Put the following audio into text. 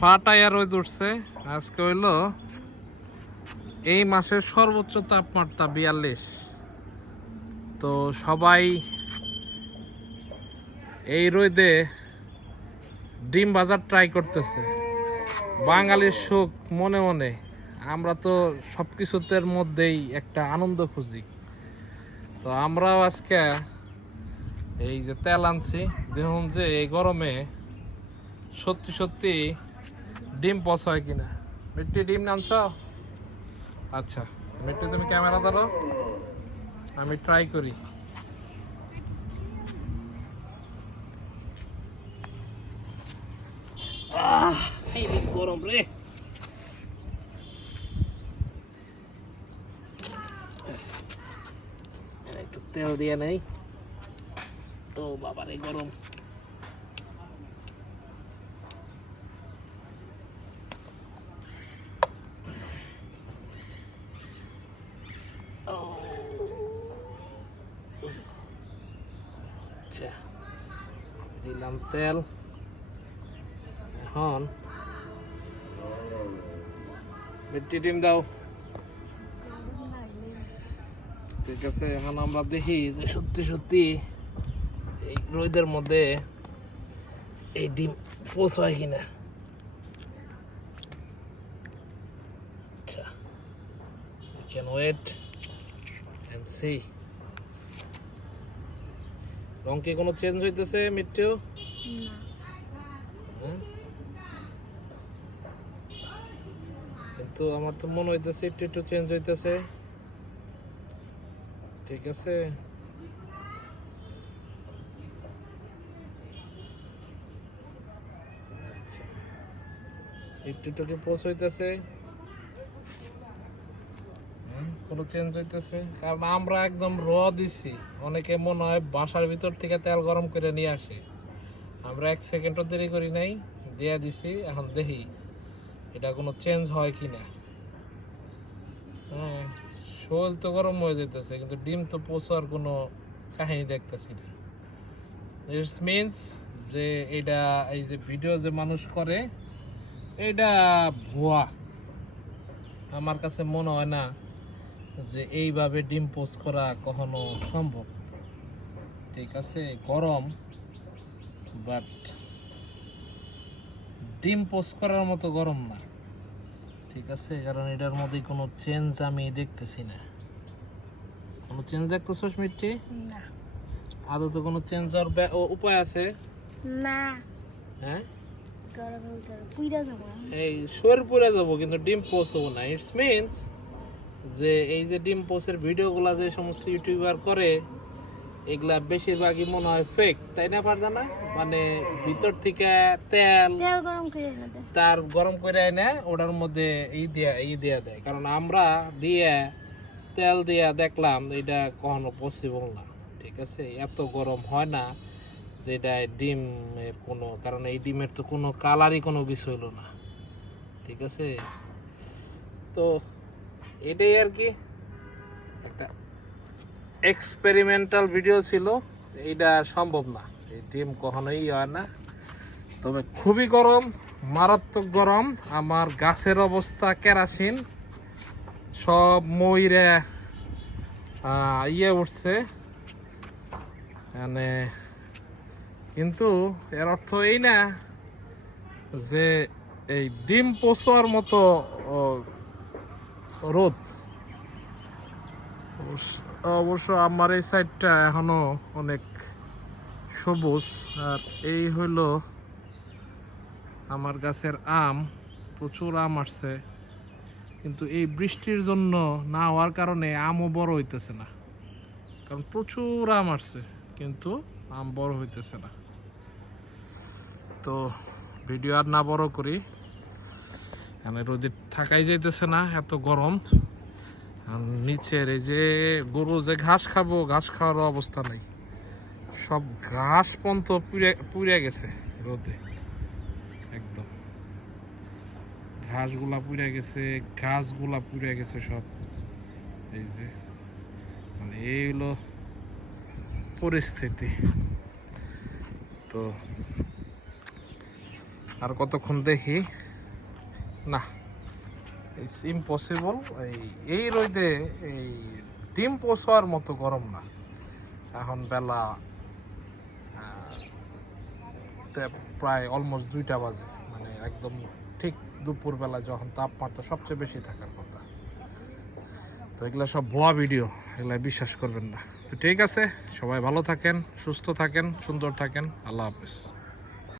ফাটাইয়া রোদ উঠছে আজকে হইল এই মাসের সর্বোচ্চ তাপমাত্রা বিয়াল্লিশ। তো সবাই এই রোদে ডিম বাজার ট্রাই করতেছে। বাঙালির সুখ মনে মনে। আমরা তো সব কিছুতের মধ্যেই একটা আনন্দ খুঁজি। তো আমরাও আজকে এই যে তেল আনছি। দেখুন যে এই গরমে সত্যি সত্যি ডিম পচ হয় কিনা? মিট্টি ডিম নামছ? আচ্ছা মিট্টি তুমি ক্যামেরা ধরো। আমি ট্রাই করি। গরম রে। একটু তেল দিয়ে নেই। ও বাবারে, গরম ও। আচ্ছা। দিলাম তেল। এখন মিট্টি ডিম দাও। ঠিক আছে, এখন আমরা দেখি যে সত্যি সত্যি এই রোদের মধ্যে এই ডিম পোষ হয় কিনা। আচ্ছা can wait and see রং কি কোনো চেঞ্জ হইতেছে মিট্টু হ্যাঁ? কিন্তু আমার তো মনে হইতেছে একটু একটু চেঞ্জ হইতেছে। ঠিক আছে? আচ্ছা। একটু একটু কি পোষ হইতেছে? কোনো চেঞ্জ হইতেছে। কারণ আমরা একদম র দিছি। অনেকে মনে হয় বাসার ভিতর থেকে তেল গরম করে নিয়ে আসে। আমরা এক সেকেন্ডও দেরি করি নাই, দিয়া দিছি, এখন দেখি এটা কোনো চেঞ্জ হয় কি না। হ্যাঁ শোল তো গরম হয়ে যেতেছে কিন্তু ডিম তো পচোয়ার কোনো কাহিনী দেখতেছি না। ইটস মিনস যে এটা, এই যে ভিডিও যে মানুষ করে, এটা ভুয়া। আমার কাছে মনে হয় না যে এইভাবে ডিম পোস্ট করা কখনো সম্ভব? ঠিক আছে গরম বাট ডিম পোস্ট করার মতো গরম না। ঠিক আছে কারণ এটার মধ্যে কোনো চেঞ্জ আমি দেখতেছি না। কোনো চেঞ্জ দেখতেছোস মিট্টি না। আদৌ তো কোনো চেঞ্জ হওয়ার উপায় আছে? না। হ্যাঁ? এই শোয়ের পরে যাব কিন্তু ডিম পোস্ট হব না। ইটস মিনস যে এই যে ডিম পোস্টের ভিডিওগুলা যে সমস্ত ইউটিউবার করে এগুলা বেশিরভাগই মনে হয় ফেক তাই না পারজানা মানে ভিতর থেকে তেল তার গরম করে এনে ওটার মধ্যে এই দিয়া এই দিয়া দেয়। কারণ আমরা দিয়ে তেল দিয়া দেখলাম এটা কখনো পসিবল না ঠিক আছে? এত গরম হয় না যেটা ডিমের কোনো কারণ এই ডিমের তো কোনো কালারই কোনো কিছু হলো না ঠিক আছে? তো এটাই আর কি একটা এক্সপেরিমেন্টাল ভিডিও ছিল। এইটা সম্ভব না। এই ডিম কখনোই হয় না। তবে খুবই গরম, মারাত্মক গরম। আমার গাছের অবস্থা কেরাসিন। সব ময়ূরে ইয়ে উঠছে। মানে কিন্তু এর অর্থ এই না যে এই ডিম পচোয়ার মতো রোদ? অবশ্য- আমার এই সাইডটা এখনও অনেক সবুজ। আর এই হইল আমার গাছের আম। প্রচুর আম আসছে। কিন্তু এই বৃষ্টির জন্য না হওয়ার কারণে আমও বড় হইতেছে না। কারণ প্রচুর আম আসছে, কিন্তু আম বড় হইতেছে না। তো ভিডিও আর না বড় করি। এখানে রোদে থাকাই যাইতেছে না, এত গরম। নিচের এই যে গরু যে ঘাস খাব, ঘাস খাওয়ার অবস্থা নাই। সব ঘাস পন্ত পুড়ে পুড়ে গেছে রোদে। একদম। ঘাসগুলা পুড়ে গেছে গাছগুলা পুড়ে গেছে সব। এই যে মানে এই হলো পরিস্থিতি। তো আর কতক্ষণ দেখি? না ইটস ইম্পসিবল এই এই রোদে এই ডিম পোষার মতো গরম না। এখন বেলা প্রায় অলমোস্ট দুইটা বাজে। মানে একদম ঠিক দুপুরবেলা যখন তাপমাত্রা সবচেয়ে বেশি থাকার কথা। তো এগুলো সব ভুয়া ভিডিও এগুলো বিশ্বাস করবেন না। তো ঠিক আছে, সবাই ভালো থাকেন, সুস্থ থাকেন, সুন্দর থাকেন, আল্লাহ হাফেজ।